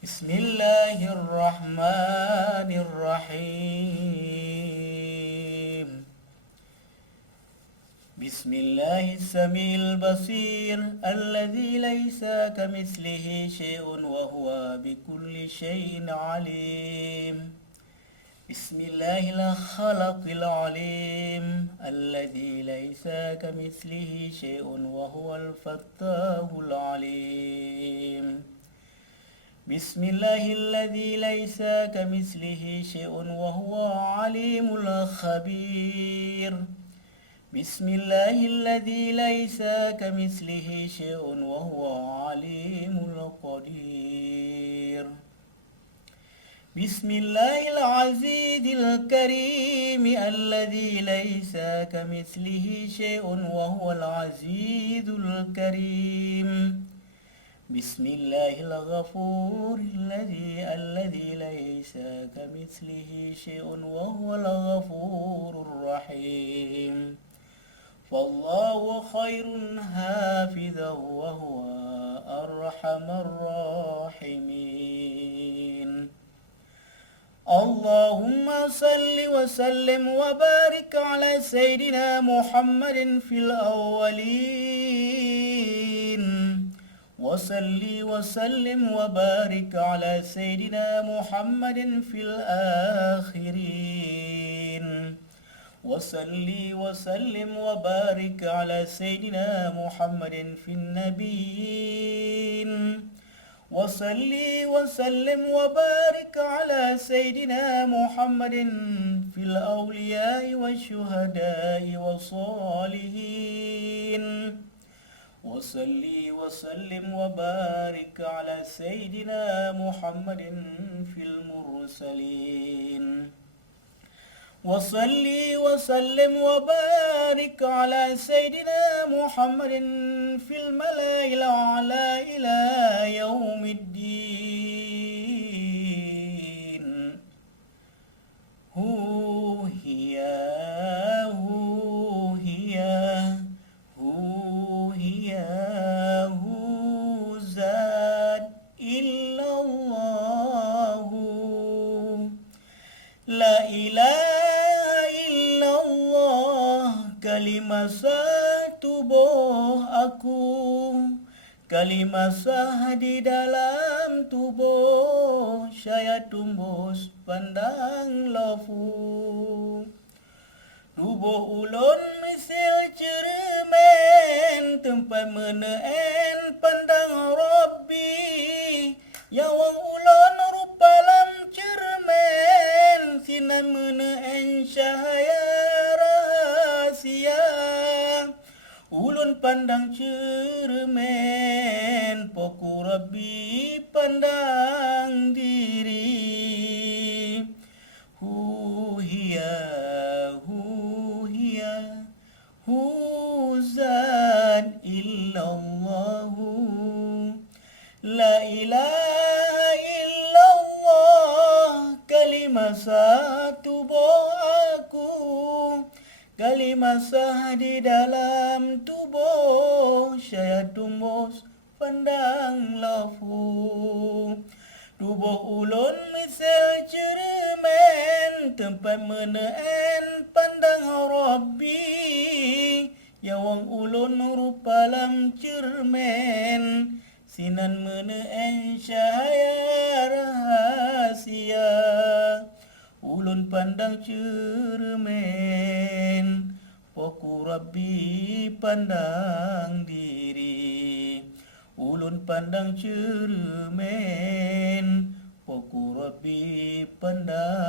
Bismillahirrahmanirrahim. Bismillahis-sami'il basir alladzi laisa kamitslihi syai'un wa huwa bikulli syai'in alim. Bismillahil khalaqil alim alladzi laisa kamitslihi syai'un wa huwal fattahul alim. Bismillahilladzi laisa kamitslihi syai'un wa huwa alimul khabir. Bismillahilladzi laisa kamitslihi syai'un wa huwa alimul qadir. Bismillahil azizil karim alladzi laisa kamitslihi syai'un wa huwal azizul karim. Bismillahil ghafuril alladzi laisa kamitslihi syai'un wa huwal ghafurur rahim. Wallahu khairun hafizan wa huwa arhamar rahimin. Allahumma salli wa sallim wa barik ala sayyidina Muhammadin fil awwalin wa salli wa sallim wa barik ala sayyidina Muhammadin fil akhirin. وصلي وسلم وبارك على سيدنا محمد في النبيين وصلي وسلم وبارك على سيدنا محمد في الأولياء والشهداء والصالحين وصلي وسلم وبارك على سيدنا محمد في المرسلين وصلي وسلم وبارك على سيدنا محمد في الملأ الأعلى إلى يوم الدين. هو هي هو هي هو هي هو زاد إلا الله لا إله Kalimah sah tubuh aku, kalimah sah di dalam tubuh saya tumbus pandang lafu. Tubuh ulun misil cermin tempat meneen pandang Rabbi. Yawang ulun rupa lam cermin sinan meneen cahaya ulun pandang cermin poku Rabbi pandang diri. Hu hiya hu zat illallahu la ilaha illallah kalimah satu aku kalimah sah di dalam tubuh saya tumbus pandang lafu. Tubuh ulun misal cermin tempat meneen pandang Rabbi. Yawang ulun rupa lam cermin sinan meneen cahaya rahasia. Ulun pandang cermin poku Rabbi pandang diri. Ulun pandang cermin poku Rabbi pandang